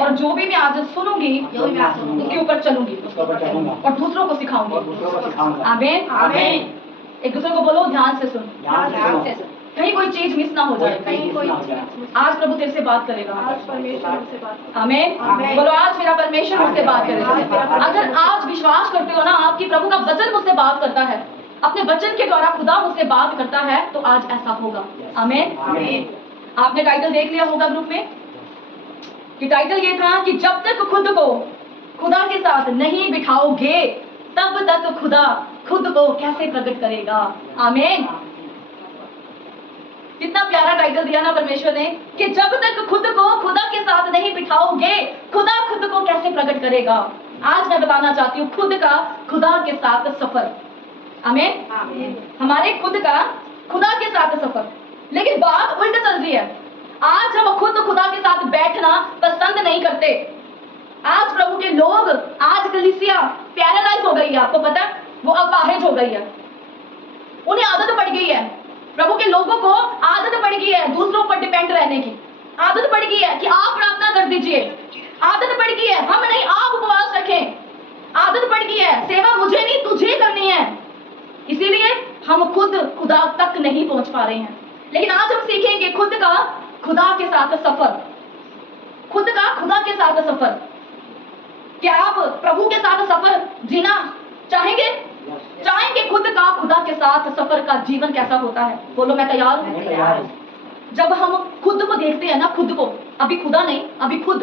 और जो भी मैं आज सुनूंगी उसके ऊपर चलूंगी और दूसरों को सिखाऊंगी। आमीन। आमीन। एक दूसरे को बोलो ध्यान से सुन, कहीं कोई चीज मिस ना हो जाए। आज प्रभु तेरे से बात करेगा। आमीन। बोलो आज मेरा परमेश्वर मुझसे बात करेगा। अगर आज विश्वास करते हो ना आपकी प्रभु का वचन मुझसे बात करता है, अपने वचन के द्वारा खुदा मुझसे बात करता है, तो आज ऐसा होगा। आमीन। आपने टाइटल देख लिया होगा ग्रुप में कि टाइटल ये था कि जब तक खुद को खुदा के साथ नहीं बिठाओगे तब तक खुदा खुद को कैसे प्रकट करेगा। आमीन। कितना प्यारा टाइटल दिया ना परमेश्वर ने कि जब तक खुद को खुदा के साथ नहीं बिठाओगे खुदा खुद को कैसे प्रकट करेगा। आज मैं बताना चाहती हूँ खुद का खुदा के साथ सफर। आमीन। हमारे खुद का खुदा के साथ सफर। लेकिन बात उल्ट चल रही है। आज हम खुद खुदा के साथ बैठना पसंद नहीं करते। आज प्रभु के लोग, आज कलीसिया पैरालाइज हो गई है। आपको पता है वो अपाहिज हो गई है। उन्हें आदत पड़ गई है, प्रभु के लोगों को आदत पड़ गई है दूसरों पर डिपेंड रहने की। आदत पड़ गई है कि आप प्रार्थना कर दीजिए। आदत पड़ गई है हम नहीं आप उपवास रखें। आदत पड़ गई है सेवा मुझे नहीं तुझे करनी है। इसीलिए हम खुद खुदा तक नहीं पहुंच पा रहे हैं। लेकिन आज हम सीखेंगे खुद का खुदा के साथ सफर। खुद का खुदा के साथ सफर। क्या आप प्रभु के साथ सफर जीना चाहेंगे? चाहेंगे खुद का खुदा के साथ सफर का जीवन कैसा होता है? बोलो मैं तैयार हूं। जब हम खुद को देखते हैं ना, खुद को, अभी खुदा नहीं, अभी खुद,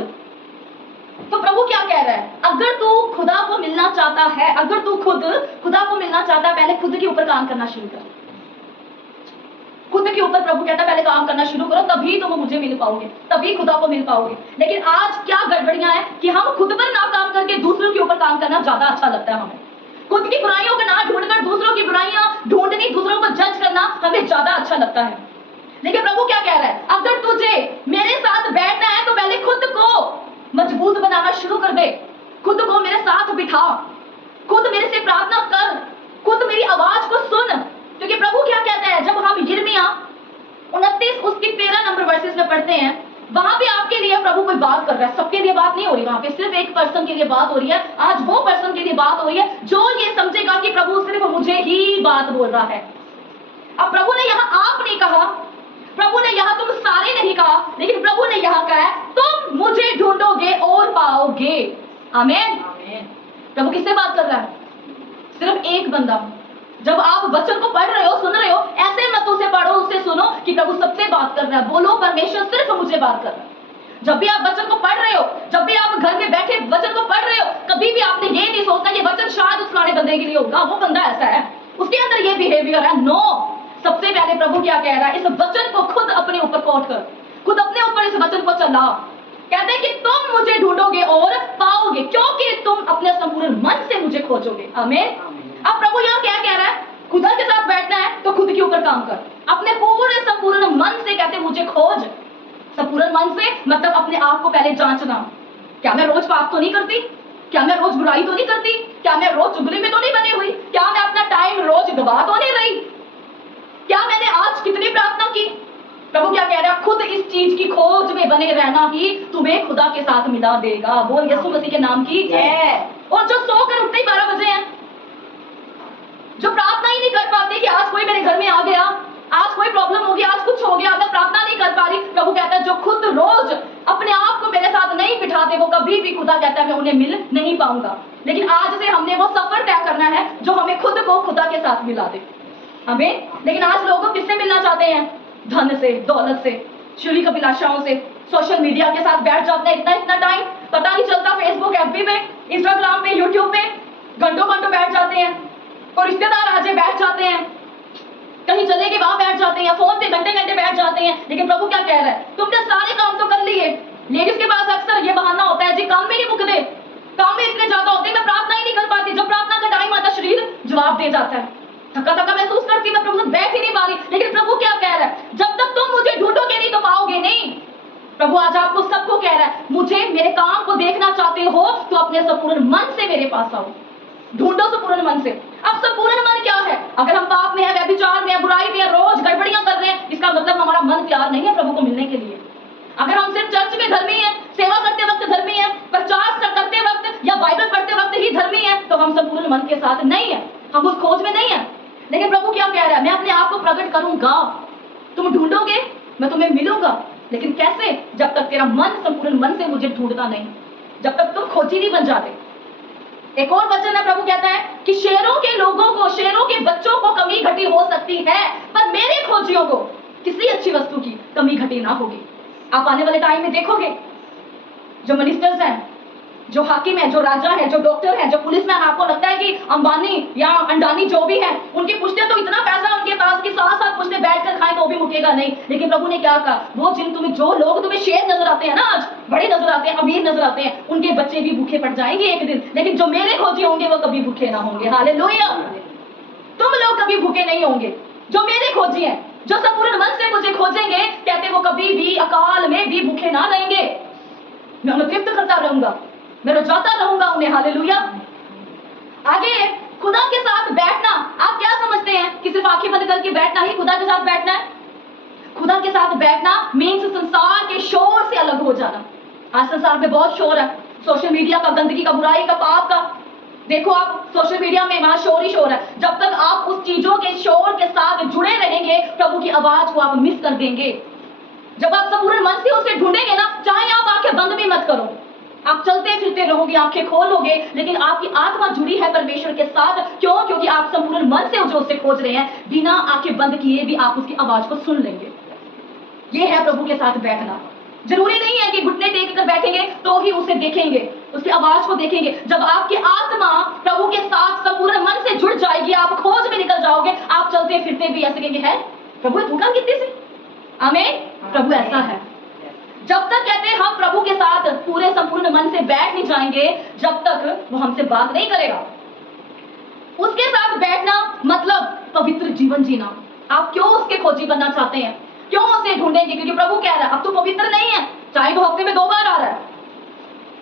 तो प्रभु क्या कह रहा है? अगर तू खुदा को मिलना चाहता है, अगर तू खुद खुदा को मिलना चाहता है, पहले खुद के ऊपर काम करना शुरू कर। खुद के ऊपर प्रभु कहता है पहले काम करना शुरू करो, तभी तुम मुझे मिल पाओगे, तभी खुदा को मिल पाओगे। लेकिन आज क्या गड़बड़ियां हैं कि हम खुद पर ना काम करके दूसरों के ऊपर काम करना ज्यादा अच्छा लगता है हमें। खुद की बुराइयों को ना ढूंढकर दूसरों की बुराइयां ढूंढनी, दूसरों को जज करना हमें ज्यादा अच्छा लगता है। लेकिन प्रभु क्या कह रहा है? अगर तुझे मेरे साथ बैठना है तो पहले खुद को मजबूत बनाना शुरू कर दे। खुद को मेरे साथ बिठा, खुद मेरे से प्रार्थना कर, खुद मेरी आवाज को सुन। क्योंकि प्रभु क्या कहता है जब हम यिर्मयाह 29 उसकी 13 नंबर वर्सेस में पढ़ते हैं, वहां पे आपके लिए प्रभु कोई बात कर रहा है। सबके लिए बात नहीं हो रही, वहां पे सिर्फ एक पर्सन के लिए बात हो रही है। आज वो पर्सन के लिए बात हो रही है जो ये समझेगा कि प्रभु सिर्फ मुझे ही बात बोल रहा है। अब प्रभु ने यहाँ आप नहीं कहा, प्रभु ने यहाँ तुम सारे नहीं कहा, लेकिन प्रभु ने यहाँ कहा है तुम मुझे ढूंढोगे और पाओगे। आमीन। प्रभु किससे बात कर रहा है? सिर्फ एक बंदा। जब आप वचन को पढ़ रहे हो, सुन रहे हो, ऐसे मत उसे पढ़ो, उससे सुनो कि प्रभु सबसे बात कर रहा है। बोलो परमेश्वर सिर्फ मुझे बात कर रहा है। जब भी आप वचन को पढ़ रहे हो, जब भी आप घर में बैठे वचन को पढ़ रहे हो, कभी भी आपने ये नहीं सोचना ये वचन शायद उस फलाने बंदे के लिए होगा, वो बंदा ऐसा है, उसके अंदर ये बिहेवियर है। नो, सबसे पहले प्रभु क्या कह रहा है? इस वचन को खुद अपने ऊपर कोट कर, खुद अपने ऊपर इस वचन को चला। कहते हैं कि तुम मुझे ढूंढोगे और पाओगे क्योंकि तुम अपने संपूर्ण मन से मुझे खोजोगे। आमीन। अब प्रभु यहाँ क्या कह रहा है? खुदा के साथ बैठना है तो खुद के ऊपर काम कर, अपने पूरे संपूर्ण मन से। कहते मुझे खोज। संपूर्ण मन से मतलब अपने आप को पहले जांचना। क्या मैं रोज पाप तो नहीं करती? क्या मैं रोज बुराई तो नहीं करती? क्या मैं रोज चुगली में तो नहीं बनी हुई? क्या मैं अपना टाइम रोज गवा तो नहीं रही? क्या मैंने आज कितनी प्रार्थना की? प्रभु क्या कह रहा है? खुद इस चीज की खोज में बने रहना ही तुम्हें खुदा के साथ मिला देगा। बोल यीशु मसीह के नाम की जय। और जो सोकर उठते ही 12 बजे हैं, जो प्रार्थना ही नहीं कर पाते कि आज कोई मेरे घर में आ गया, आज कोई प्रॉब्लम हो गया, आज कुछ हो गया, मैं प्रार्थना नहीं कर पा रही। प्रभु कहता है जो खुद रोज अपने आप को मेरे साथ नहीं बिठाते वो कभी भी, खुदा कहता है मैं उन्हें मिल नहीं पाऊंगा। लेकिन आज से हमने वो सफर तय करना है जो हमें खुद को खुदा के साथ मिला दे। हमें लेकिन आज लोग किससे मिलना चाहते हैं? धन से, दौलत से, क्षुल्लक अभिलाषाओं से, सोशल मीडिया के साथ बैठ जाते हैं। इतना टाइम पता नहीं चलता, फेसबुक, एफबी पे, इंस्टाग्राम पे, यूट्यूब पे घंटों घंटों बैठ जाते हैं। और रिश्तेदार आजे बैठ जाते हैं, कहीं चले के वहां बैठ जाते हैं, फोन पे घंटे घंटे बैठ जाते हैं। लेकिन प्रभु क्या कह रहा है? तुमने सारे काम तो कर लिए। लेडीज के पास अक्सर ये बहाना होता है जी काम में नहीं मुकते, काम में इतने ज्यादा होते हैं मैं प्रार्थना ही नहीं कर पाती। जब प्रार्थना का टाइम आता शरीर जवाब दे जाता है, थका थका महसूस करती, मैं प्रभु से बैठ ही नहीं पा रही। लेकिन प्रभु क्या कह रहा है? जब तक तुम मुझे ढूंढोगे नहीं तो पाओगे नहीं। प्रभु आज आपको सबको कह रहा है मुझे मेरे काम को देखना चाहते हो तो अपने संपूर्ण मन से मेरे पास आओ, ढूंढो संपूर्ण मन से। अब संपूर्ण मन क्या है? अगर हम पाप में है, व्यभिचार में है, बुराई में है, रोज गड़बड़ियां कर रहे हैं, इसका मतलब हमारा मन तैयार नहीं है प्रभु को मिलने के लिए। अगर हम सिर्फ चर्च में धर्मी है, सेवा करते वक्त धर्मी संपूर्ण मन के साथ नहीं है, हम उस खोज में नहीं है। लेकिन प्रभु क्या कह रहा है, मैं अपने आप को प्रकट करूंगा, तुम ढूंढोगे, मैं तुम्हें मिलूंगा। लेकिन कैसे? जब तक तेरा मन संपूर्ण मन से मुझे ढूंढता नहीं, जब तक तुम खोजी नहीं बन जाते। एक और वचन है, प्रभु कहता है कि शेरों के लोगों को, शेरों के बच्चों को कमी घटी हो सकती है, पर मेरे खोजियों को किसी अच्छी वस्तु की कमी घटी ना होगी। आप आने वाले टाइम में देखोगे, जो मिनिस्टर्स हैं, जो हाकिम है, जो राजा है, जो डॉक्टर है, जो पुलिसमैन, आपको लगता है कि अंबानी या अंडानी जो भी है, उनकी पुश्ते तो इतना पैसा उनके पास कि 7-7 पुश्ते बैठकर खाएं तो भी मुकेगा नहीं। लेकिन प्रभु ने क्या कहा, वो जो लोग तुम्हें शेर नजर आते हैं ना, आज बड़े नजर आते हैं, अमीर नजर आते हैं, उनके बच्चे भी भूखे पड़ जाएंगे एक दिन, लेकिन जो मेरे खोजी होंगे वो कभी भूखे ना होंगे। हालेलुया। तुम लोग कभी भूखे नहीं होंगे, जो मेरे खोजी हैं, जो संपूर्ण मन से मुझे खोजेंगे, कहते वो कभी भी अकाल में भी भूखे ना रहेंगे। मैं उन्हें तृप्त करता रहूंगा, मैं रुझाता रहूंगा उन्हें। हालेलुया। आगे, खुदा के साथ बैठना, आप क्या समझते हैं कि सिर्फ आंखें बंद करके बैठना ही खुदा के साथ बैठना है? खुदा के साथ बैठना मीन्स संसार के शोर से अलग हो जाना। आज संसार में बहुत शोर है, सोशल मीडिया का, गंदगी का, बुराई का, पाप का। देखो आप सोशल मीडिया में वहां शोर ही शोर है। जब तक आप उस चीजों के शोर के साथ जुड़े रहेंगे, प्रभु की आवाज को आप मिस कर देंगे। जब आप संपूर्ण मन से उसे ढूंढेंगे ना, चाहे आप आंखें बंद भी मत करो, आप चलते फिरते रहोगे, आंखें खोलोगे, लेकिन आपकी आत्मा जुड़ी है परमेश्वर के साथ। क्यों? क्योंकि आप संपूर्ण मन से जो उसे खोज रहे हैं, बिना आंखें बंद किए भी आप उसकी आवाज को सुन लेंगे। यह है प्रभु के साथ बैठना। जरूरी नहीं है कि घुटने टेक कर बैठेंगे तो ही उसे देखेंगे, उसकी आवाज को देखेंगे। जब आपकी आत्मा प्रभु के साथ संपूर्ण मन से जुड़ जाएगी, आप खोज में निकल जाओगे, आप चलते फिरते भी ऐसे कहेंगे, है प्रभु तू काम कितने से। आमीन। प्रभु ऐसा है। जब तक कहते हैं हम प्रभु के साथ पूरे संपूर्ण मन से बैठ नहीं जाएंगे, जब तक वो हमसे बात नहीं करेगा। उसके साथ बैठना मतलब पवित्र जीवन जीना। आप क्यों उसके खोजी बनना चाहते हैं? क्यों उसे ढूंढेंगे? क्योंकि प्रभु कह रहा है अब तो पवित्र नहीं है, चाहे वो हफ्ते में 2 बार आ रहा है,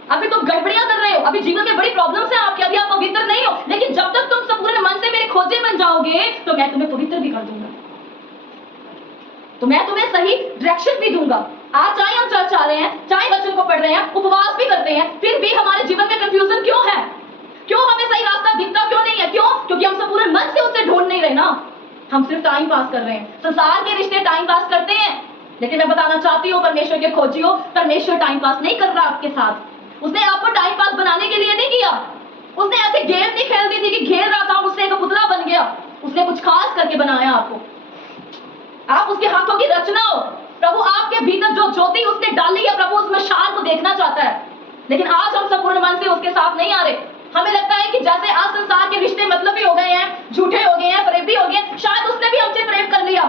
अभी तुम गड़बड़ियां कर रहे हो, अभी जीवन में बड़ी प्रॉब्लम्स है आपकी, अभी आप पवित्र नहीं हो। लेकिन जब तक तुम संपूर्ण मन से मेरे खोजे बन जाओगे, तो मैं तुम्हें पवित्र भी कर दूंगा, तो मैं तुम्हें सही डायरेक्शन भी दूंगा। आज चाहे हम चर्च आ रहे हैं, चाहे वचन को पढ़ रहे हैं, उपवास भी करते हैं, फिर भी हमारे जीवन में कंफ्यूजन क्यों है? क्यों हमें सही रास्ता दिखता क्यों नहीं है? क्यों? क्योंकि हम संपूर्ण मन से उसे ढूंढ नहीं रहे ना, हम सिर्फ टाइम पास कर रहे हैं। संसार के रिश्ते टाइम पास करते हैं, लेकिन मैं बताना चाहती हूँ परमेश्वर के खोजियों, परमेश्वर टाइम पास नहीं कर रहा आपके साथ। उसने आपको टाइम पास बनाने के लिए नहीं किया। उसने ऐसे गेम नहीं खेल दी थी कि घेर रहा था, उससे एक पुतला बन गया। उसने कुछ खास करके बनाया आपको, आप उसके हाथों की रचना हो। प्रभु आपके भीतर जो ज्योति उसने डाली है, प्रभु उसमें शान को देखना चाहता है। लेकिन आज हम संपूर्ण मन से उसके साथ नहीं आ रहे। हमें लगता है कि जैसे आज संसार के रिश्ते मतलबी हो गए हैं, झूठे हो गए हैं, फरेबी हो गए, शायद उसने भी हमसे प्रेम कर लिया,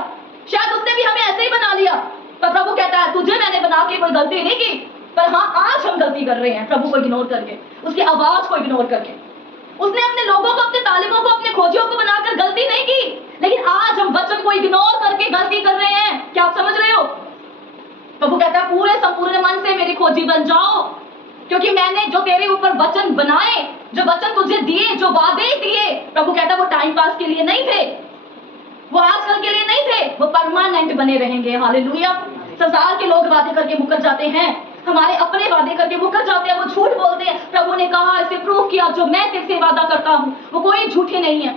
शायद उसने भी हमें ऐसे ही बना लिया। पर प्रभु कहता है तुझे मैंने बना के कोई गलती नहीं की, पर हाँ आज हम गलती कर रहे हैं प्रभु को इग्नोर करके, उसकी आवाज को इग्नोर करके। उसने अपने लोगों को, अपने तालिबों को, अपने खोजियों को बनाकर गलती नहीं की, लेकिन आज हम वचन को इग्नोर करके गलती कर रहे हैं। क्या आप समझ रहे हो? प्रभु कहता है पूरे संपूर्ण मन से मेरी खोजी बन जाओ, क्योंकि मैंने जो तेरे ऊपर वचन बनाए, जो वचन तुझे दिए, जो वादे दिए, प्रभु कहता है वो टाइम पास के लिए नहीं थे, वो आजकल के लिए नहीं थे, वो परमानेंट बने रहेंगे। हालेलुया। संसार के लोग वादे करके मुकर जाते हैं, हमारे अपने वादे करके मुकर जाते हैं, वो झूठ बोलते हैं। प्रभु ने कहा, इसे प्रूव किया, जो मैं तेरे से वादा करता हूँ वो कोई झूठे नहीं है,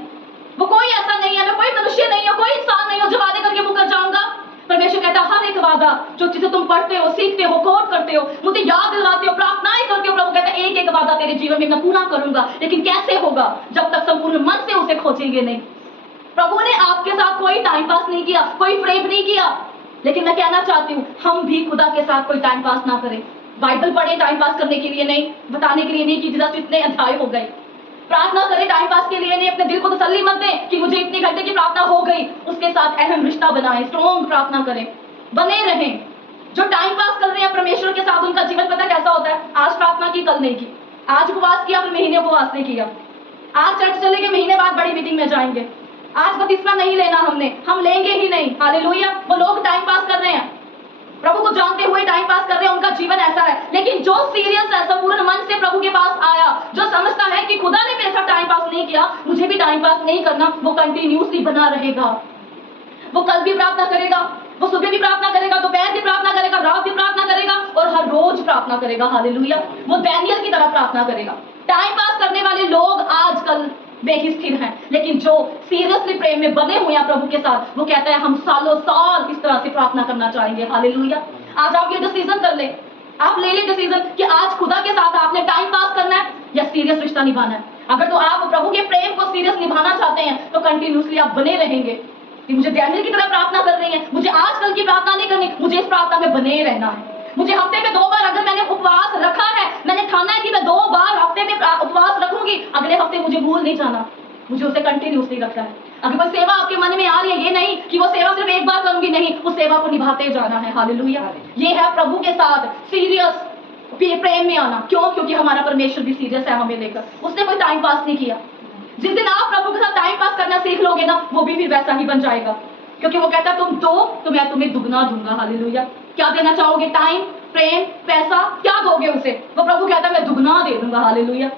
वो कोई ऐसा नहीं है, मैं कोई मनुष्य नहीं हूँ, कोई इंसान नहीं हूँ जो वादे करके मुकर जाऊंगा। परमेश्वर कहता है हर एक वादा जो चीजें तुम पढ़ते हो, सीखते हो, कोट करते हो, मुझे याद दिलाते हो, प्रार्थनाएं करते हो, प्रभु कहता है एक एक वादा तेरे जीवन में मैं पूरा करूंगा। लेकिन कैसे होगा? जब तक संपूर्ण मन से उसे खोजेंगे नहीं। प्रभु ने आपके साथ कोई टाइम पास नहीं किया, कोई फ्रेब नहीं किया, लेकिन मैं कहना चाहती हूँ हम भी खुदा के साथ कोई टाइम पास ना करें। बाइबल पढ़े टाइम पास करने के लिए नहीं, बताने के लिए नहीं कि जैसे इतने अध्याय हो गए। प्रार्थना करें टाइम पास के लिए नहीं, अपने दिल को तसल्ली मत दें कि मुझे इतने घंटे की प्रार्थना हो गई। उसके साथ अहम रिश्ता बनाएं, स्ट्रॉन्ग प्रार्थना करें, बने रहें। जो टाइम पास कर रहे हैं परमेश्वर के साथ, उनका जीवन पता कैसा होता है? आज प्रार्थना की, कल नहीं की, आज उपवास किया, फिर महीने उपवास नहीं किया, आज चर्च चले गए, महीने बाद बड़ी मीटिंग में जाएंगे, आज बपतिस्मा नहीं लेना हमने, हम लेंगे ही नहीं। हालेलुया। वो लोग टाइम पास कर रहे हैं, प्रभु को जानते हुए टाइम पास कर रहे हैं, उनका जीवन ऐसा है। लेकिन जो सीरियस है, संपूर्ण मन से प्रभु के पास आया, जो समझता है कि खुदा ने मेरे साथ टाइम पास नहीं किया, मुझे भी टाइम पास नहीं करना, वो कंटिन्यूसली बना रहेगा। वो कल भी प्रार्थना करेगा, वो सुबह भी प्रार्थना करेगा, दोपहर भी प्रार्थना करेगा, रात भी प्रार्थना करेगा और हर रोज प्रार्थना करेगा। हालेलुया। वो दानियल की तरह प्रार्थना करेगा। टाइम पास करने वाले लोग आजकल वे ही स्थिर हैं। लेकिन जो सीरियसली प्रेम में बने हुए हैं प्रभु के साथ, वो कहता है हम सालों साल इस तरह से प्रार्थना करना चाहेंगे। हालेलुया। आज आप ये डिसीजन कर ले, आप ले ले डिसीजन कि आज खुदा के साथ आपने टाइम पास करना है या सीरियस रिश्ता निभाना है। अगर तो आप प्रभु के प्रेम को सीरियस निभाना चाहते हैं तो कंटिन्यूसली आप बने रहेंगे कि मुझे डैनियल की तरह प्रार्थना कर रही है, मुझे आजकल की प्रार्थना नहीं करनी, मुझे इस प्रार्थना में बने रहना है। मुझे हफ्ते में 2 बार अगर मैंने उपवास रखा है, मैंने ठाना है कि मैं 2 बार हफ्ते में उपवास रखूंगी, अगले हफ्ते मुझे भूल नहीं जाना, मुझे उसे कंटिन्यूसली रखना है। अगर कोई सेवा आपके मन में आ रही है, ये नहीं कि वो सेवा सिर्फ एक बार करूंगी, नहीं, उस सेवा को निभाते जाना है। हालेलुया। ये है प्रभु के साथ सीरियस प्रेम में आना। क्यों? क्योंकि हमारा परमेश्वर भी सीरियस है हमें लेकर। उसने कोई टाइम पास नहीं किया। जिस दिन आप प्रभु के साथ टाइम पास करना सीख लोगे ना, वो भी फिर वैसा ही बन जाएगा, क्योंकि वो कहता है तुम दो तो मैं तुम्हें दुगना दूंगा। हालेलुया। क्या देना चाहोगे? टाइम, प्रेम, पैसा, क्या दोगे उसे? वो प्रभु कहता है मैं दुगना दे दूंगा। हालेलुया।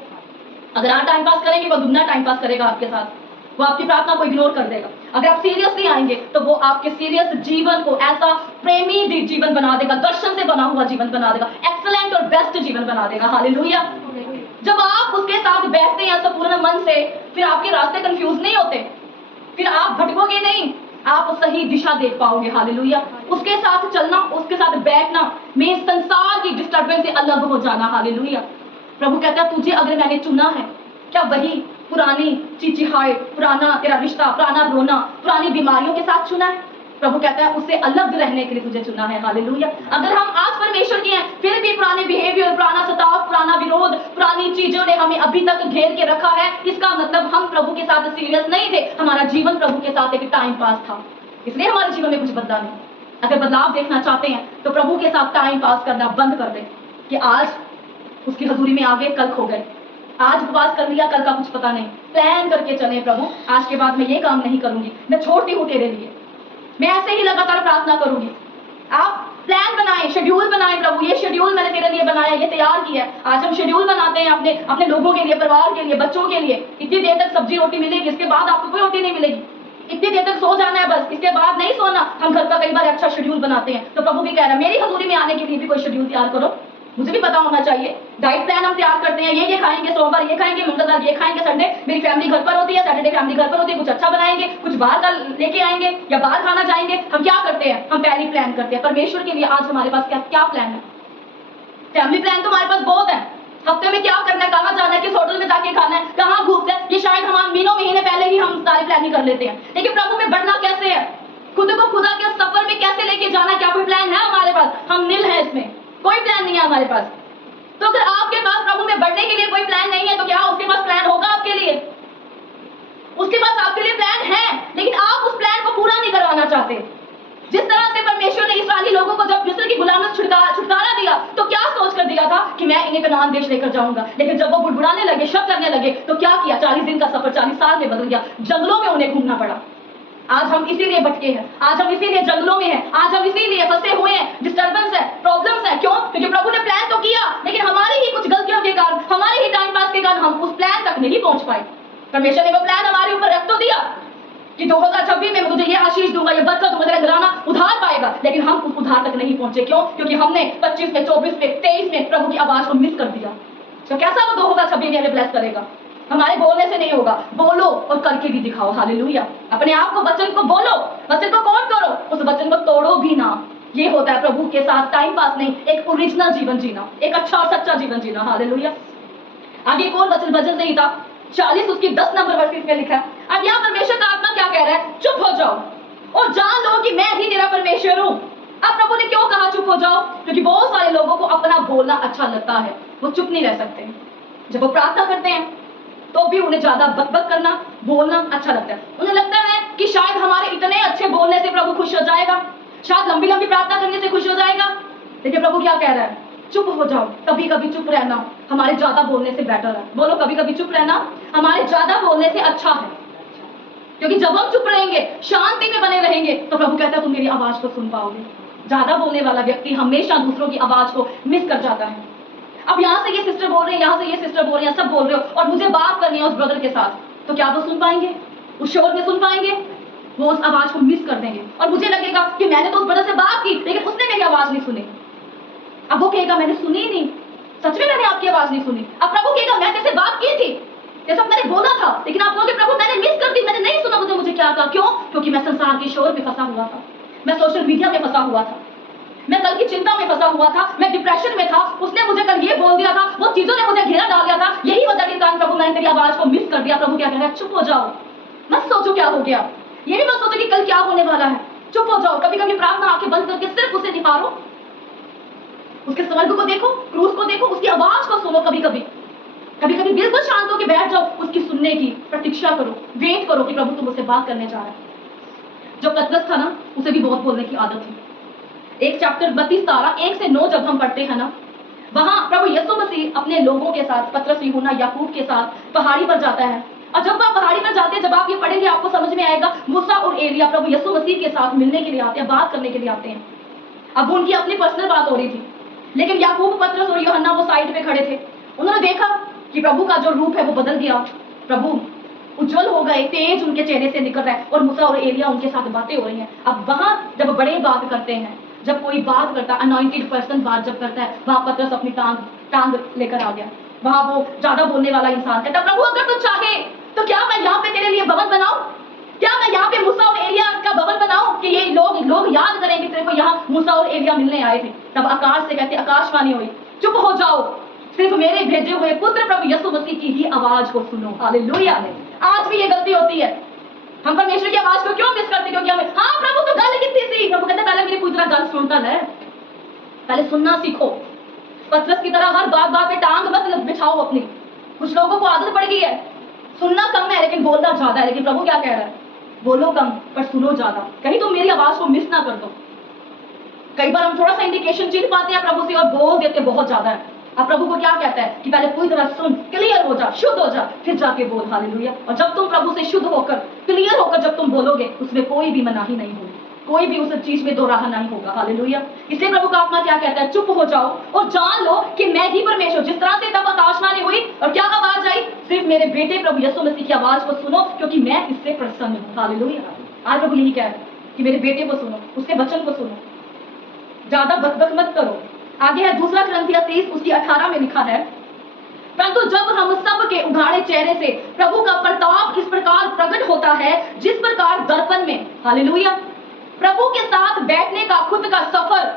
अगर आप टाइम पास करेंगे, वो दुगना टाइम पास करेगा आपके साथ। वो आपकी प्रार्थना को इग्नोर कर देगा। अगर आप सीरियसली आएंगे तो वो आपके सीरियस जीवन को ऐसा प्रेमी जीवन बना देगा, दर्शन से बना हुआ जीवन बना देगा, एक्सीलेंट और बेस्ट जीवन बना देगा। हालेलुया। जब आप उसके साथ बैठते हैं संपूर्ण मन से, फिर आपके रास्ते कंफ्यूज नहीं होते, फिर आप भटकोगे नहीं, आप सही दिशा देख पाओगे। हालेलुया। उसके साथ चलना, उसके साथ बैठना में संसार की डिस्टर्बेंस से अलग हो जाना। हालेलुया। प्रभु कहता है तुझे अगर मैंने चुना है, क्या वही पुरानी चिचिहाट, पुराना तेरा रिश्ता, पुराना रोना, पुरानी बीमारियों के साथ चुना है? प्रभु कहता है उससे अलग रहने के लिए तुझे चुना है। हालेलुया। अगर हम आज परमेश्वर के हैं, फिर भी पुराने बिहेवियर, पुराना सताव, पुराना विरोध, पुरानी चीजों ने हमें अभी तक घेर के रखा है, इसका मतलब हम प्रभु के साथ सीरियस नहीं थे। हमारा जीवन प्रभु के साथ एक टाइम पास था, इसलिए हमारे जीवन में कुछ बदला नहीं। अगर बदलाव देखना चाहते हैं तो प्रभु के साथ टाइम पास करना बंद कर दें कि आज उसकी हजूरी में आ गए, कल खो गए, आज उपवास कर लिया, कल का कुछ पता नहीं। प्लान करके चले, प्रभु आज के बाद मैं ये काम नहीं करूंगी, मैं छोड़ती हूँ तेरे लिए, मैं ऐसे ही लगातार प्रार्थना करूंगी। आप प्लान बनाएं, शेड्यूल बनाएं। प्रभु ये शेड्यूल मैंने तेरे लिए बनाया, ये तैयार किया है। आज हम शेड्यूल बनाते हैं अपने लोगों के लिए, परिवार के लिए, बच्चों के लिए। इतनी देर तक सब्जी रोटी मिलेगी, इसके बाद आपको कोई रोटी नहीं मिलेगी। इतनी देर तक सो जाना है बस, इसके बाद नहीं सोना। हम घर का कई बार अच्छा शेड्यूल बनाते हैं, तो प्रभु भी कह रहा है मेरी हजूरी में आने के लिए भी कोई शेड्यूल तैयार करो। मुझे भी पता होना चाहिए। डाइट प्लान हम तैयार करते हैं, ये खाएंगे, सोमवार ये खाएंगे, मंगलवार ये खाएंगे, संडे मेरी फैमिली घर पर होती है, सैटरडे फैमिली घर पर होती है, कुछ अच्छा बनाएंगे, कुछ बाहर का लेके आएंगे या बाहर खाना जाएंगे। हम क्या करते हैं? हम पहले प्लान करते हैं। परमेश्वर के लिए आज हमारे पास क्या प्लान है? फैमिली प्लान तो हमारे पास बहुत है। हफ्ते में क्या करना है, कहाँ जाना है, किस होटल में जाके खाना है, कहाँ घूमना है, ये शायद हम महीने पहले ही हम सारी प्लानिंग कर लेते हैं। लेकिन प्रभु में बढ़ना कैसे है? खुद को खुदा के सफर में कैसे लेके जाना, क्या कोई प्लान है हमारे पास? हम नील है, इसमें कोई प्लान नहीं है हमारे पास। तो अगर आपके पास प्रभु में बढ़ने के लिए कोई प्लान नहीं है, तो क्या उसके पास प्लान होगा आपके लिए? उसके पास आपके लिए प्लान है, लेकिन आप उस प्लान को पूरा नहीं करवाना चाहते। जिस तरह से परमेश्वर ने इस्राएली लोगों को जब मिस्र की गुलामी से छुटकारा दिया, तो क्या सोच कर दिया था कि मैं इन्हें कनान देश लेकर जाऊंगा। लेकिन जब वो बुड़बुड़ाने लगे, शक करने लगे, तो क्या किया? 40 दिन का सफर 40 साल में बदल गया। जंगलों में उन्हें घूमना पड़ा। आज हम इसीलिए भटके हैं, आज हम इसीलिए जंगलों में हैं, आज हम इसीलिए फंसे हुए हैं, डिस्टर्बेंस है, प्रॉब्लम्स है। क्यों? क्योंकि प्रभु ने प्लान तो किया, लेकिन हमारी ही कुछ गलतियों के कारण, हमारे ही टाइम पास के कारण हम उस प्लान तक नहीं पहुंच पाए। परमेश्वर ने वो प्लान हमारे ऊपर रख तो दिया कि 2026 में मैं तुझे ये आशीष दूंगा, ये बरकत दूंगा, तेरा घराना उधार पाएगा, लेकिन हम उस उधार तक नहीं पहुंचे। क्यों? क्योंकि हमने 25 में, 24 में, 23 में प्रभु की आवाज को मिस कर दिया। तो कैसा वो 2026 में हमें ब्लेस करेगा? हमारे बोलने से नहीं होगा, बोलो और करके भी दिखाओ। हालेलुया। अपने आप को, वचन को बोलो, वचन को कोट करो, उस वचन को तोड़ो भी ना। ये होता है प्रभु के साथ टाइम पास नहीं, एक ओरिजिनल जीवन जीना, एक अच्छा और सच्चा जीवन जीना। हालेलुया। आगे एक और वचन भजन से ही था, 40 उसकी 10 नंबर वर्ष में लिखा है। अब यहाँ परमेश्वर का आत्मा क्या कह रहा है? चुप हो जाओ और जान लो कि मैं ही तेरा परमेश्वर हूँ। अब प्रभु ने क्यों कहा चुप हो जाओ? क्योंकि बहुत सारे लोगों को अपना बोलना अच्छा लगता है, वो चुप नहीं रह सकते। जब वो प्रार्थना करते हैं तो भी उन्हें ज्यादा बकबक करना, बोलना अच्छा लगता है। उन्हें लगता है कि शायद हमारे इतने अच्छे बोलने से प्रभु खुश हो जाएगा, शायद लंबी लंबी प्रार्थना करने से खुश हो जाएगा। लेकिन प्रभु क्या कह रहा है? चुप हो जाओ। कभी कभी चुप रहना हमारे ज्यादा बोलने से बेटर है। बोलो, कभी कभी चुप रहना हमारे ज्यादा बोलने से अच्छा है। क्योंकि जब हम चुप रहेंगे, शांति में बने रहेंगे, तो प्रभु कहता है तुम मेरी आवाज को सुन पाओगे। ज्यादा बोलने वाला व्यक्ति हमेशा दूसरों की आवाज को मिस कर जाता है। अब यहाँ से ये सिस्टर बोल रहे हैं, यहाँ से ये सिस्टर बोल रही है, सब बोल रहे हो, और मुझे बात करनी है उस ब्रदर के साथ, तो क्या वो सुन पाएंगे? उस शोर में सुन पाएंगे? वो उस आवाज को मिस कर देंगे और मुझे लगेगा कि मैंने तो उस ब्रदर से बात की, लेकिन उसने मेरी आवाज नहीं सुनी। अब वो कहेगा मैंने सुनी नहीं, सच में मैंने आपकी आवाज नहीं सुनी। अब प्रभु कहेगा मैं तेरे से बात की थी, ये सब मैंने बोला था, लेकिन आप कहोगे प्रभु मैंने मिस कर दी, मैंने नहीं सुना, मुझे क्या कहा। क्यों? क्योंकि मैं संसार के शोर में फंसा हुआ था, मैं सोशल मीडिया में फंसा हुआ था, मैं कल की चिंता में फंसा हुआ था, मैं डिप्रेशन में था, उसने मुझे कल ये बोल दिया था, वो चीजों ने मुझे घेरा डाल दिया था, यही वजह के कारण प्रभु मैंने तेरी आवाज को मिस कर दिया। प्रभु क्या कह रहा है? चुप हो जाओ, मत सोचो क्या हो गया, ये भी मत सोचो कि कल क्या होने वाला है, चुप हो जाओ। कभी कभी प्रार्थना आंखें बंद करके सिर्फ उसे निहारो, उसके स्वर्ग को देखो, क्रूस को देखो, उसकी आवाज को सुनो। कभी कभी बिल्कुल शांत होकर बैठ जाओ, उसकी सुनने की प्रतीक्षा करो, वेट करो कि प्रभु तुम मुझसे बात करने जा रहा है। जो पतरस था ना, उसे भी बहुत बोलने की आदत थी। एक चैप्टर 32 तारा 1 से 9 जब हम पढ़ते हैं ना, वहां प्रभु यीशु मसीह अपने लोगों के साथ, पतरस, यूहन्ना, याकूब के साथ पहाड़ी पर जाता है। और जब वह पहाड़ी पर जाते हैं, जब आप ये पढ़ेंगे आपको समझ में आएगा, मूसा और एलिया प्रभु यीशु मसीह के साथ मिलने के लिए आते हैं, बात करने के लिए आते हैं। अब उनकी अपनी पर्सनल बात हो रही थी, लेकिन याकूब, पतरस और यूहन्ना वो साइड पे खड़े थे। उन्होंने देखा कि प्रभु का जो रूप है वो बदल गया, प्रभु उज्जवल हो गए, तेज उनके चेहरे से निकल रहा है, और मूसा और एलिया उनके साथ बातें हो रही हैं। अब वहां जब बड़े बात करते हैं, जब कोई बात करता है, अनॉइंटेड पर्सन बात जब करता है, वहां पतरस अपनी टांग लेकर आ गया। वहां वो ज्यादा बोलने वाला इंसान कहता, प्रभु अगर तू चाहे तो क्या मैं यहाँ पे तेरे लिए भवन बनाऊं? क्या मैं यहाँ पे मूसा और एलिया का भवन बनाऊं कि ये लोग याद करेंगे तेरे को यहाँ मूसा और एलिया मिलने आए थे? तब आकाश से कहते, आकाशवाणी हुई, चुप हो जाओ, सिर्फ मेरे भेजे हुए पुत्र प्रभु यीशु मसीह की ही आवाज को सुनो। हालेलुया। आज भी ये गलती होती है, हम परमेश्वर की आवाज को क्यों मिस करते? क्योंकि हमें, हाँ प्रभु तो गल कितनी सी, प्रभु कहते पहले मेरी पूरी तरह गल सुनता है, पहले सुनना सीखो। पतरस की तरह हर बात पे टांग मत बिछाओ अपनी। कुछ लोगों को आदत पड़ गई है, सुनना कम है लेकिन बोलना ज्यादा है। लेकिन प्रभु क्या कह रहा है? बोलो कम पर सुनो ज्यादा, कहीं तुम मेरी आवाज को मिस ना कर दो। कई बार हम थोड़ा सा इंडिकेशन चिन्ह पाते हैं प्रभु से और बोल देते बहुत ज्यादा है। अब प्रभु को क्या कहता है कि पहले पूरी तरह सुन, क्लियर हो जा, शुद्ध हो जा, फिर जाके बोल। हालेलुया। और जब तुम प्रभु से शुद्ध होकर, क्लियर होकर जब तुम बोलोगे, उसमें कोई भी मनाही नहीं होगी, कोई भी उस चीज में दो राह नहीं होगा। हालेलुया। इसलिए प्रभु का आत्मा क्या कहता है? चुप हो जाओ और जान लो कि मैं ही परमेश्वर। जिस तरह से तब आकाशवाणी हुई और क्या आवाज आई? सिर्फ मेरे बेटे प्रभु यीशु मसीह की आवाज को सुनो, क्योंकि मैं इससे प्रसन्न हूँ। हालेलुया। आज प्रभु यही कह रहे हैं कि मेरे बेटे को सुनो, उसके वचन को सुनो, ज्यादा बकबक मत करो। आगे है दूसरा कुरिन्थियों 30 उसकी 18 में लिखा है, परंतु जब हम सब के उघाड़े चेहरे से प्रभु का प्रताप इस प्रकार प्रकट होता है, जिस प्रकार दर्पण में, हालेलुया, प्रभु के साथ बैठने का खुद का सफर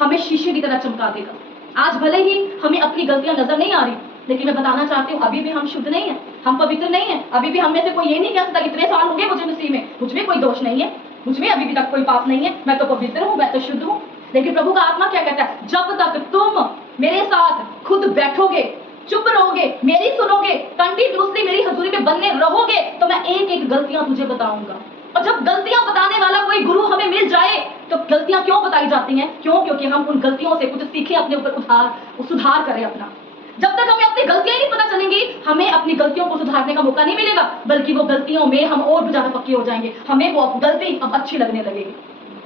हमें शीशे की तरह चमका देगा। आज भले ही हमें अपनी गलतियां नजर नहीं आ रही, लेकिन मैं बताना चाहती हूँ अभी भी हम शुद्ध नहीं है, हम पवित्र नहीं है। अभी भी हम में से कोई ये नहीं कह सकता इतने साल हो गए मुझे मसीह में, मुझ में कोई दोष नहीं है, मुझ में अभी भी तक कोई पाप नहीं है, मैं तो पवित्र हूँ, मैं तो शुद्ध हूँ। लेकिन प्रभु का आत्मा क्या कहता है? जब तक तुम मेरे साथ खुद बैठोगे, चुप रहोगे, मेरी सुनोगे, कंटिन्यूसली मेरी हजूरी में बने रहोगे, तो मैं एक एक गलतियां तुझे बताऊंगा। और जब गलतियां बताने वाला कोई गुरु हमें मिल जाए, तो गलतियां क्यों बताई जाती हैं? क्यों? क्योंकि हम उन गलतियों से कुछ सीखे, अपने ऊपर सुधार करें अपना। जब तक हमें अपनी गलतियां नहीं पता चलेंगी, हमें अपनी गलतियों को सुधारने का मौका नहीं मिलेगा, बल्कि वो गलतियों में हम और भी ज्यादा पक्के हो जाएंगे, हमें वो गलती अब अच्छी लगने लगेगी।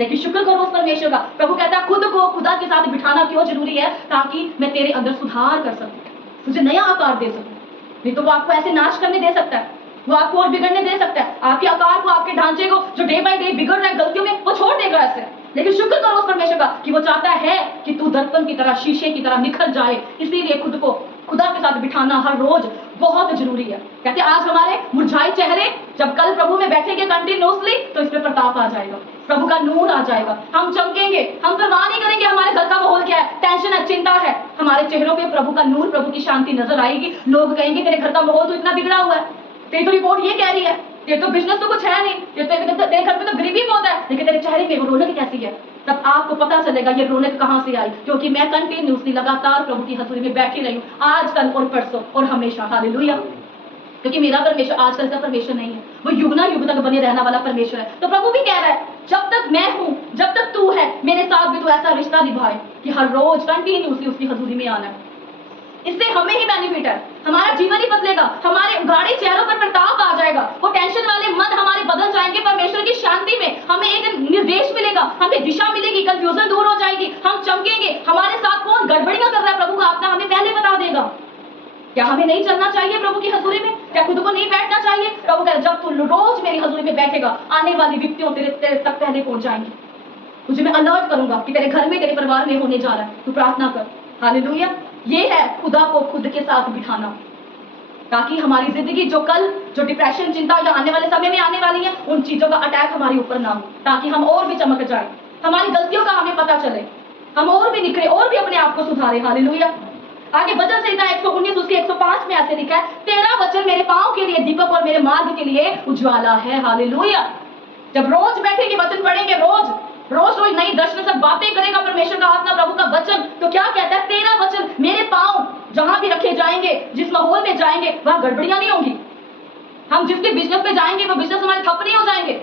लेकिन शुक्र करो उस परमेश्वर का। प्रभु कहता है खुद को खुदा के साथ बिठाना क्यों जरूरी है? ताकि मैं तेरे अंदर सुधार कर सकूं, तुझे नया आकार दे सकूं। नहीं तो वो आपको ऐसे नाश करने दे सकता है, वो आपको और बिगड़ने दे सकता है, आपके आकार को, आपके ढांचे को जो डे बाय डे बिगड़ रहा है गलतियों में, वो छोड़ देगा ऐसे। लेकिन शुक्र करो उस परमेश्वर का कि वो चाहता है कि तू दर्पण की तरह, शीशे की तरह निखर जाए। इसीलिए खुद को खुदा के साथ बिठाना हर रोज बहुत जरूरी है। कहते आज हमारे मुरझाए चेहरे जब कल प्रभु में बैठेंगे कंटिन्यूसली, तो इसमें प्रताप आ जाएगा, प्रभु का नूर आ जाएगा, हम चमकेंगे, हम परवाह नहीं करेंगे हमारे घर का माहौल क्या है, टेंशन है, चिंता है, हमारे चेहरों पे प्रभु का नूर, प्रभु की शांति नजर आएगी। लोग कहेंगे तेरे घर का माहौल तो इतना बिगड़ा हुआ है, तेरी तो रिपोर्ट ये कह रही है, तेरे तो बिजनेस तो कुछ है नहीं, तेरे घर में तो गरीबी बहुत है, लेकिन तेरे चेहरे पे वो रौनक कैसी है? तब आपको पता चलेगा ये रौनक कहां से आई, क्योंकि मैं कंटिन्यूसली लगातार प्रभु की हजूरी में बैठी रही हूँ, आज कल और परसों और हमेशा। हालेलुया। क्योंकि मेरा परमेश्वर आजकल का परमेश्वर नहीं है, वो युगना युग तक बने रहने वाला परमेश्वर है। तो प्रभु भी कह रहा है जब तक मैं हूं, जब तक तू है, मेरे साथ भी तू ऐसा रिश्ता निभाए कि हर रोज कंटिन्यूसली उसकी हजूरी में आना है। इससे हमें ही बेनिफिट है, हमारा जीवन ही बदलेगा, हमारे उघाड़े चेहरों पर प्रताप आ जाएगा, वो टेंशन वाले मन हमारे बदल जाएंगे। परमेश्वर की शांति में हमें एक निर्देश मिलेगा, हमें दिशा मिलेगी, कंफ्यूजन दूर हो जाएगी, हम चमकेंगे। हमारे साथ कौन गड़बड़ियां कर रहा है, प्रभु का आत्मा हमें पहले बता देगा। क्या हमें नहीं चलना चाहिए प्रभु की हजूरी में? क्या खुद को नहीं बैठना चाहिए? प्रभु कहता है जब तू रोज मेरी हजूरी में बैठेगा, आने वाली विपत्तियां तेरे तक पहले पहुंच जाएंगी। तुझे मैं अलर्ट करूंगा कि तेरे घर में, तेरे परिवार में होने जा रहा है, तू प्रार्थना कर। हालेलुया। ये है खुदा को खुद के साथ बिठाना। ताकि हमारी जिंदगी जो कल जो डिप्रेशन, चिंता या आने वाले समय में आने वाली है, उन चीजों का अटैक हमारे ऊपर ना हो, ताकि हम और भी चमक जाए, हमारी गलतियों का हमें पता चले, हम और भी निखरे और भी अपने आप को सुधारे। हालेलुया। आगे भजन संहिता 119 उसके 105 में ऐसे लिखा है, तेरा वचन मेरे पांव के लिए दीपक और मेरे मार्ग के लिए उज्ज्वला है। हालेलुया। जब रोज बैठेंगे वचन पढ़ेंगे, रोज रोज रोज नई दर्शन से बातें करेगा परमेश्वर का आत्मा, प्रभु का वचन, तो क्या कहता है, तेरा वचन मेरे पांव जहां भी रखे जाएंगे, जिस माहौल में जाएंगे वहां गड़बड़ियां नहीं होंगी। हम जिसके बिजनेस पे जाएंगे वो बिजनेस हमारे ठप नहीं हो जाएंगे।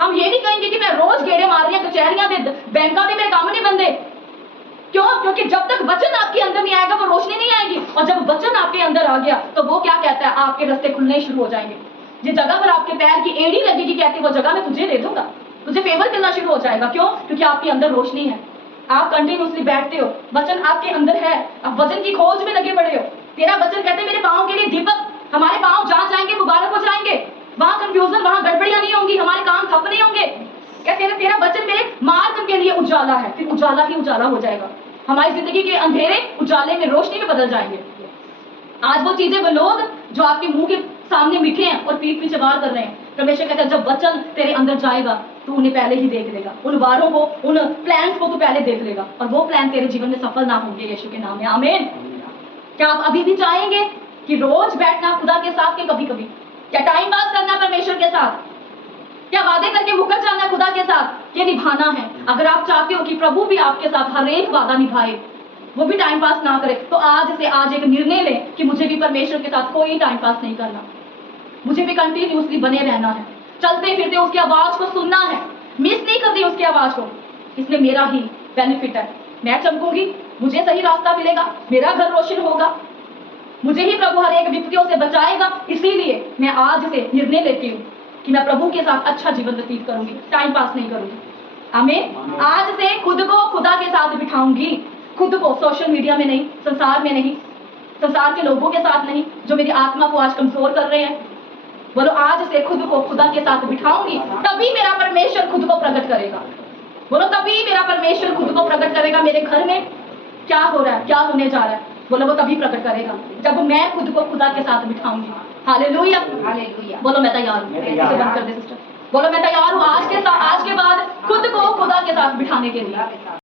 हम ये नहीं कहेंगे कि मैं रोज गेड़े मार रही हूं कचहरियां दे, बैंका दे मेरे काम नहीं बनते। क्यों? क्योंकि जब तक वचन आपके अंदर नहीं आएगा वो रोशनी नहीं आएगी, और जब वचन आपके अंदर आ गया तो वो क्या कहता है, आपके रास्ते खुलने शुरू हो जाएंगे। जिस जगह पर आपके पैर की एड़ी लगेगी, कहती वो जगह मैं तुझे दे दूंगा, तुझे फेवर करना शुरू हो जाएगा। क्यों? क्योंकि आपके अंदर रोशनी है, आप कंटिन्यूसली बैठते हो, वचन आपके अंदर है, आप वचन की खोज में लगे पड़े हो। तेरा वचन कहते मेरे पाँव के लिए दीपक, हमारे पाँव जहां जाएंगे मुबारक हो जाएंगे, वहां कंफ्यूजन, वहां गड़बड़ियां नहीं होंगी, हमारे काम ठप नहीं होंगे। कहते हैं तेरा वचन मेरे मार्ग के लिए उजाला है, फिर उजाला ही उजाला हो जाएगा, हमारी जिंदगी के अंधेरे उजाले में, रोशनी में बदल जाएंगे। आज वो चीजें, वो लोग जो आपके मुंह के सामने मीठे हैं और पीठ पीछे वार कर रहे हैं, परमेश्वर कहता है जब वचन तेरे अंदर जाएगा तो उन्हें पहले ही देख लेगा, उन वारों को, उन प्लान्स को तू पहले देख लेगा, और वो प्लान तेरे जीवन में सफल ना होंगे यीशु के नाम में। आमीन। क्या आप अभी भी चाहेंगे कि रोज बैठना खुदा के साथ, के कभी कभी क्या टाइम पास करना परमेश्वर के साथ, क्या वादे करके मुकर जाना खुदा के साथ, ये निभाना है? अगर आप चाहते हो कि प्रभु भी आपके साथ हर एक वादा निभाए, वो भी टाइम पास ना करे, तो आज से आज एक निर्णय लें कि मुझे भी परमेश्वर के साथ कोई टाइम पास नहीं करना, मुझे भी कंटिन्यूसली बने रहना है, चलते फिरते उसकी आवाज को सुनना है, मिस नहीं करनी उसकी आवाज को। इसमें मेरा ही बेनिफिट है, मैं चमकूंगी, मुझे सही रास्ता मिलेगा, मेरा घर रोशन होगा, मुझे ही प्रभु हर एक विपत्तियों से बचाएगा। इसीलिए मैं आज से निर्णय लेती हूँ कि मैं प्रभु के साथ अच्छा जीवन व्यतीत करूंगी, टाइम पास नहीं करूंगी। आमीन। आज से खुद को खुदा के साथ बिठाऊंगी, खुद को सोशल मीडिया में नहीं, संसार में नहीं, संसार के लोगों के साथ नहीं जो मेरी आत्मा को आज कमजोर कर रहे हैं। बोलो आज से खुद को खुदा के साथ बिठाऊंगी, तभी मेरा परमेश्वर खुद को प्रकट करेगा। बोलो तभी मेरा परमेश्वर खुद को प्रकट करेगा। मेरे घर में क्या हो रहा है, क्या होने जा रहा है, बोलो वो तभी प्रकट करेगा जब मैं खुद को खुदा के साथ बिठाऊंगी। Hallelujah, hallelujah. बोलो मैं तैयार हूँ। इसे बंद कर दे सिस्टर। बोलो मैं तैयार हूँ आज के बाद खुद को खुदा के साथ बिठाने के लिए।